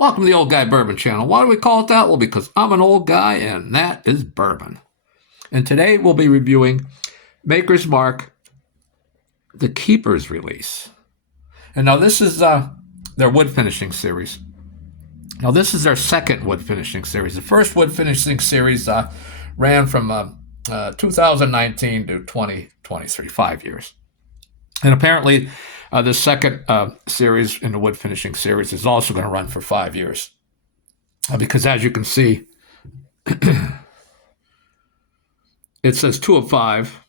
Welcome to the Old Guy Bourbon Channel. Why do we call it that? Well, because I'm an old guy and that is bourbon. And today we'll be reviewing Maker's Mark, the Keeper's Release. And now this is their wood finishing series. Now this is their second wood finishing series. The first wood finishing series ran from 2019 to 2023, 5 years. And apparently the second series in the wood finishing series is also going to run for 5 years. Because as you can see, it says 2 of 5.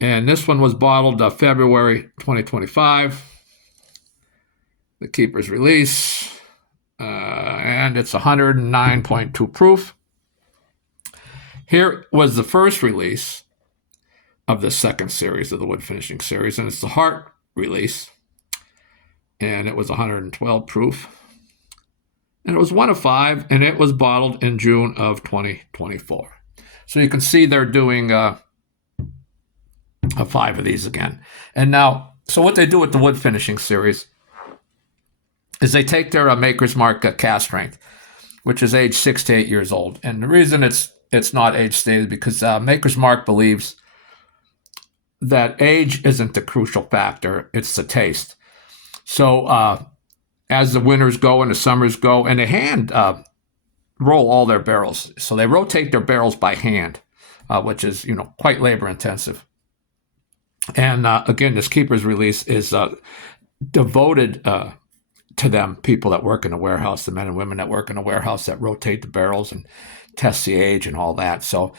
And this one was bottled February 2025. The Keeper's Release. And it's 109.2 proof. Here was the first release of the second series of the wood finishing series, and it's the Heart release, and it was 112 proof, and it was 1 of 5, and it was bottled in June of 2024. So you can see they're doing 5 of these again. And now, so what they do with the wood finishing series is they take their Maker's Mark cast strength, which is age 6 to 8 years old, and the reason it's not age stated because Maker's Mark believes that age isn't the crucial factor, it's the taste. So as the winters go and the summers go, and they hand roll all their barrels. So they rotate their barrels by hand, which is, quite labor intensive. And again, this Keeper's Release is devoted to them, people that work in the warehouse, the men and women that work in the warehouse that rotate the barrels and test the age and all that. So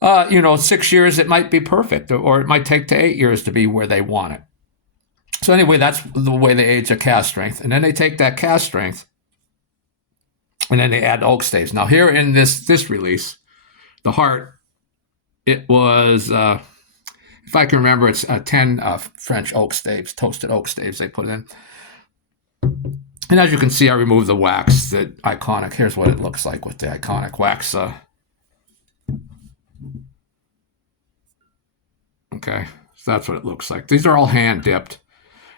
6 years, it might be perfect, or it might take to 8 years to be where they want it. So anyway, that's the way they age a cast strength. And then they take that cast strength and then they add oak staves. Now here in this release, the Heart, it was, if I can remember, it's 10 French oak staves, toasted oak staves they put in. And as you can see, I removed the wax, the iconic, here's what it looks like with the iconic wax. Okay, so that's what it looks like. These are all hand dipped,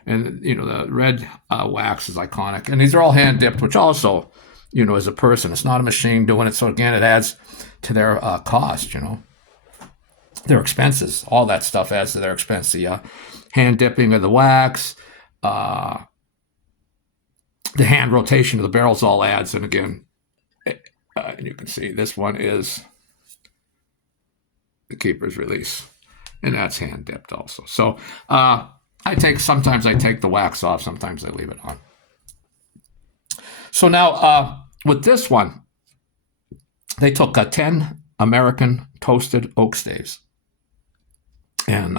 and the red wax is iconic, and these are all hand dipped, which also, as a person, it's not a machine doing it. So again, it adds to their cost. Their expenses, all that stuff adds to their expense. The hand dipping of the wax, the hand rotation of the barrels all adds, and again, and you can see this one is the Keeper's Release. And that's hand dipped also. So sometimes I take the wax off, sometimes I leave it on. So now with this one, they took 10 American toasted oak staves and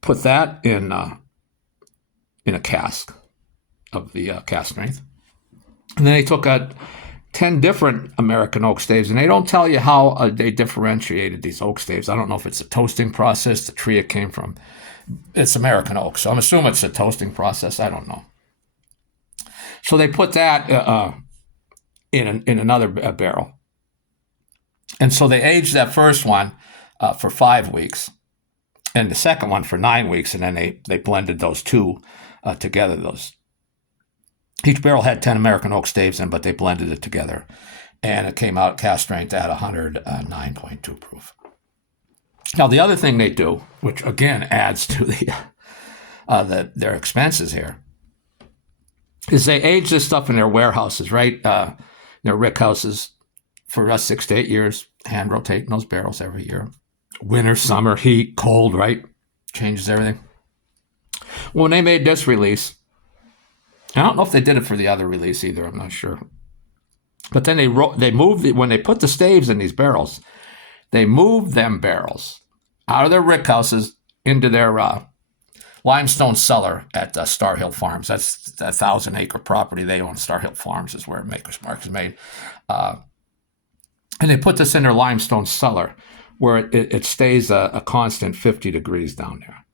put that in a cask of the cast strength. And then they took 10 different American oak staves, and they don't tell you how they differentiated these oak staves. I don't know if it's a toasting process, the tree it came from. It's American oak, so I'm assuming it's a toasting process. I don't know. So they put that in another barrel. And so they aged that first one for 5 weeks, and the second one for 9 weeks, and then they blended those two together, each barrel had 10 American oak staves in, but they blended it together. And it came out cast strength at 109.2 proof. Now, the other thing they do, which again adds to their expenses here, is they age this stuff in their warehouses, right? Their rick houses for 6 to 8 years, hand rotating those barrels every year. Winter, summer, heat, cold, right? Changes everything. When they made this release, I don't know if they did it for the other release either. I'm not sure. But then they moved it when they put the staves in these barrels. They moved them barrels out of their rick houses into their limestone cellar at Star Hill Farms. That's a 1,000-acre property they own. Star Hill Farms is where Maker's Mark is made. And they put this in their limestone cellar where it stays a constant 50 degrees down there.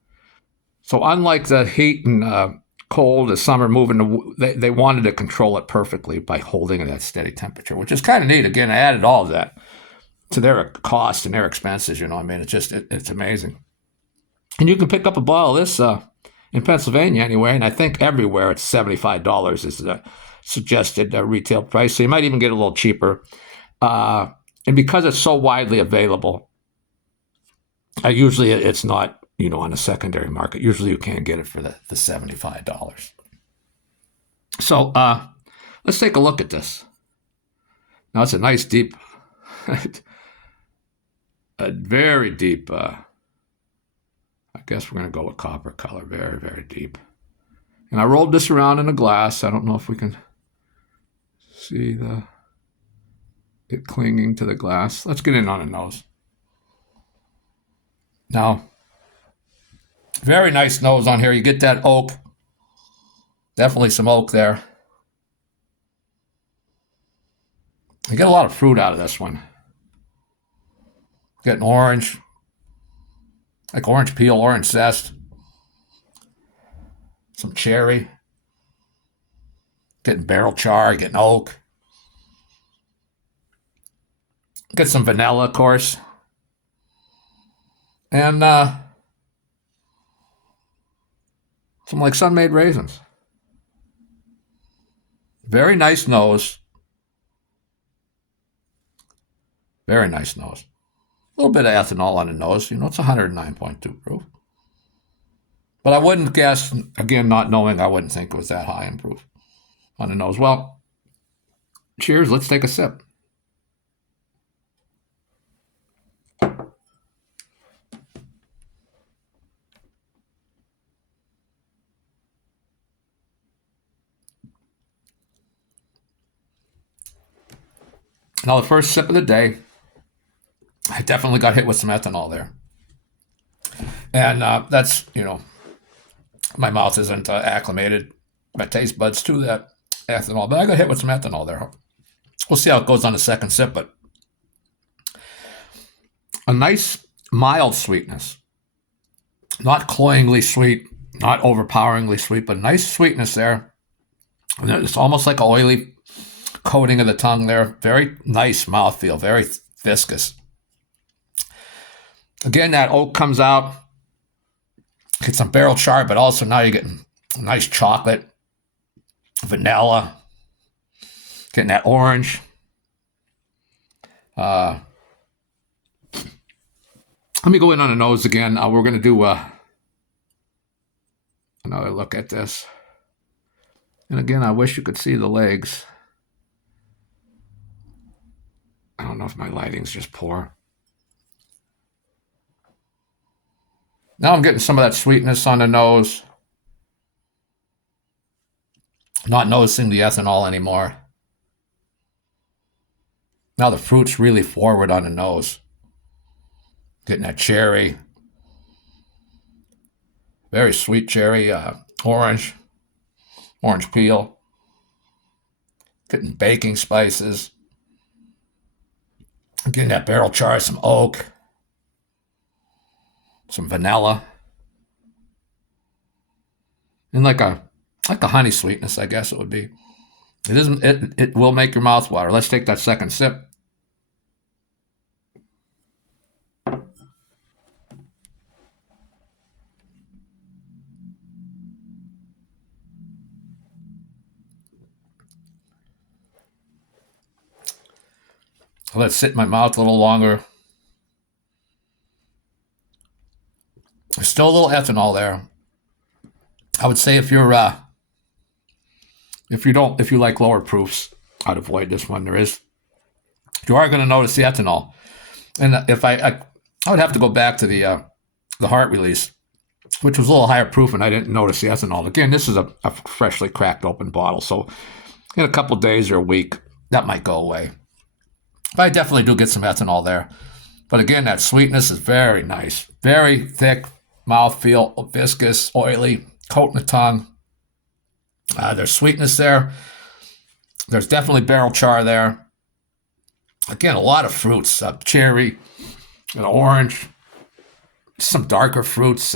So unlike the heat and cold, the summer moving, they wanted to control it perfectly by holding it at steady temperature, which is kind of neat. Again, I added all of that to their cost and their expenses. It's amazing. And you can pick up a bottle of this in Pennsylvania anyway, and I think everywhere it's $75 is the suggested retail price. So you might even get a little cheaper. And because it's so widely available, usually it's not, on a secondary market. Usually you can't get it for the $75. So let's take a look at this. Now it's a nice deep, a very deep, I guess we're going to go with copper color, very, very deep. And I rolled this around in a glass. I don't know if we can see it clinging to the glass. Let's get in on the nose. Now, very nice nose on here. You get that oak. Definitely some oak there. You get a lot of fruit out of this one. Getting orange, like orange peel, orange zest. Some cherry. Getting barrel char, getting oak. Get some vanilla, of course. And some like sun-made raisins. Very nice nose. Very nice nose. A little bit of ethanol on the nose. It's 109.2 proof. But I wouldn't guess, again, not knowing, I wouldn't think it was that high in proof on the nose. Well, cheers. Let's take a sip. Now, the first sip of the day, I definitely got hit with some ethanol there. And that's, my mouth isn't acclimated, my taste buds to that ethanol. But I got hit with some ethanol there. We'll see how it goes on the second sip. But a nice, mild sweetness. Not cloyingly sweet, not overpoweringly sweet, but nice sweetness there. And it's almost like an oily coating of the tongue there. Very nice mouthfeel, very viscous. Again, that oak comes out. Get some barrel char, but also now you're getting nice chocolate, vanilla, getting that orange. Let me go in on the nose again. We're going to do another look at this. And again, I wish you could see the legs. I don't know if my lighting's just poor. Now I'm getting some of that sweetness on the nose. Not noticing the ethanol anymore. Now the fruit's really forward on the nose. Getting that cherry. Very sweet cherry. Orange peel. Getting baking spices. Getting that barrel char, some oak. Some vanilla. And like a honey sweetness, I guess it would be. It will make your mouth water. Let's take that second sip. Let it sit in my mouth a little longer. There's still a little ethanol there. I would say if you like lower proofs, I'd avoid this one. You are going to notice the ethanol. And if I would have to go back to the heart release, which was a little higher proof, and I didn't notice the ethanol. Again, this is a freshly cracked open bottle, so in a couple of days or a week, that might go away. But I definitely do get some ethanol there. But again, that sweetness is very nice. Very thick mouthfeel, viscous, oily, coating the tongue. There's sweetness there. There's definitely barrel char there. Again, a lot of fruits, cherry, and orange, some darker fruits.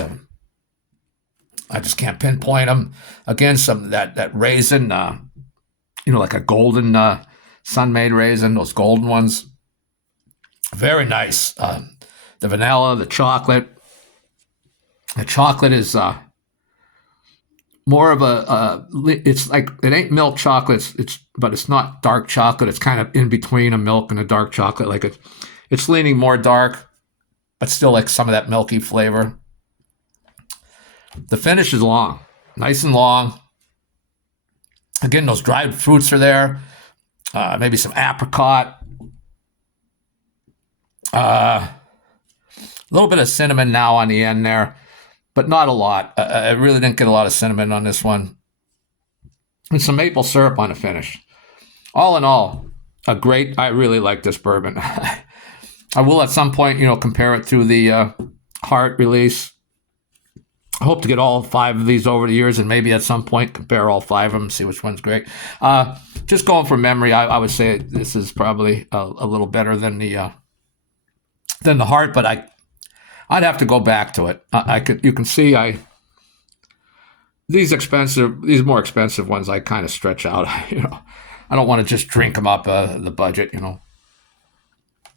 I just can't pinpoint them. Again, some that raisin, like a golden sun-made raisin, those golden ones. Very nice. The vanilla, the chocolate. The chocolate is more of it's like, it ain't milk chocolate, but it's not dark chocolate. It's kind of in between a milk and a dark chocolate. Like it's leaning more dark, but still like some of that milky flavor. The finish is long, nice and long. Again, those dried fruits are there. Maybe some apricot. A little bit of cinnamon now on the end there, but not a lot. I really didn't get a lot of cinnamon on this one. And some maple syrup on the finish. All in all, I really like this bourbon. I will at some point, compare it to the Heart release. I hope to get all 5 of these over the years, and maybe at some point compare all 5 of them and see which one's great. Just going from memory, I would say this is probably a little better than the Heart, but I'd have to go back to it. You can see these more expensive ones, I kind of stretch out. I don't want to just drink them up the budget.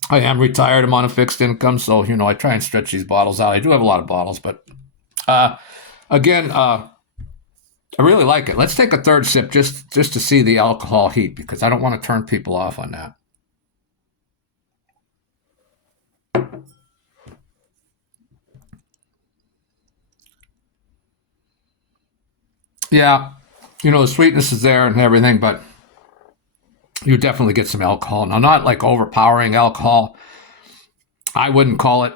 I am retired. I'm on a fixed income, so I try and stretch these bottles out. I do have a lot of bottles, but again, I really like it. Let's take a third sip just to see the alcohol heat, because I don't want to turn people off on that. Yeah, the sweetness is there and everything, but you definitely get some alcohol. Now, not like overpowering alcohol. I wouldn't call it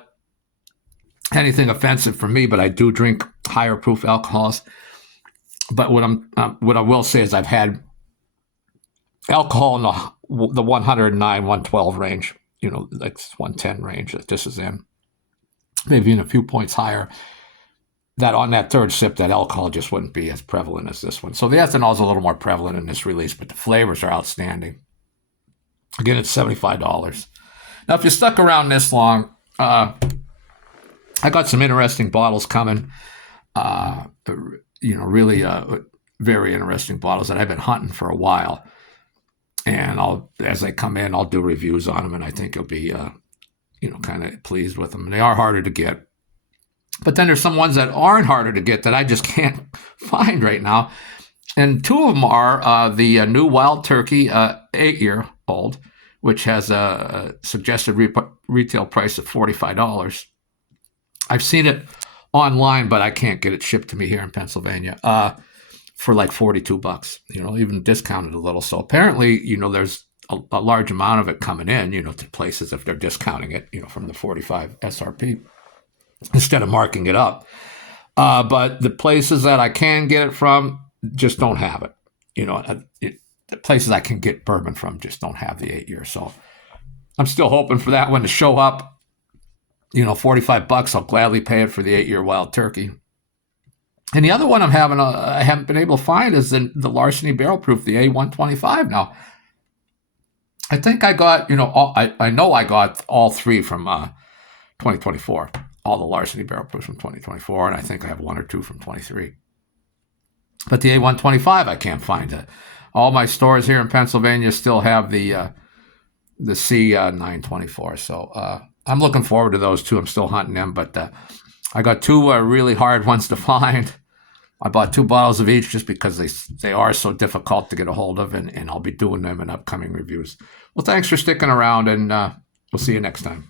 anything offensive for me, but I do drink higher proof alcohols. But what I will say is I've had alcohol in the 109, 112 range, like 110 range that this is in, maybe in a few points higher. That on that third sip, that alcohol just wouldn't be as prevalent as this one. So the ethanol is a little more prevalent in this release, but the flavors are outstanding. Again, it's $75. Now, if you stuck around this long, I got some interesting bottles coming. Really very interesting bottles that I've been hunting for a while. And as they come in, I'll do reviews on them, and I think you'll be, kind of pleased with them. And they are harder to get. But then there's some ones that aren't harder to get that I just can't find right now. And 2 of them are the new Wild Turkey 8-year-old, which has a suggested retail price of $45. I've seen it online, but I can't get it shipped to me here in Pennsylvania for like $42, even discounted a little. So apparently, there's a large amount of it coming in, to places if they're discounting it, from the 45 SRP. Instead of marking it up. But the places that I can get it from just don't have it. The places I can get bourbon from just don't have the 8-year. So I'm still hoping for that one to show up. $45, I'll gladly pay it for the 8-year Wild Turkey. And the other one I haven't been able to find is the Larceny Barrel Proof, the A125. Now, I think I got, I know I got all 3 from 2024. All the Larceny Barrel Proofs from 2024, and I think I have 1 or 2 from 23. But the A125, I can't find it. All my stores here in Pennsylvania still have the C924. So I'm looking forward to those 2. I'm still hunting them, but I got 2 really hard ones to find. I bought 2 bottles of each just because they are so difficult to get a hold of, and I'll be doing them in upcoming reviews. Well, thanks for sticking around, and we'll see you next time.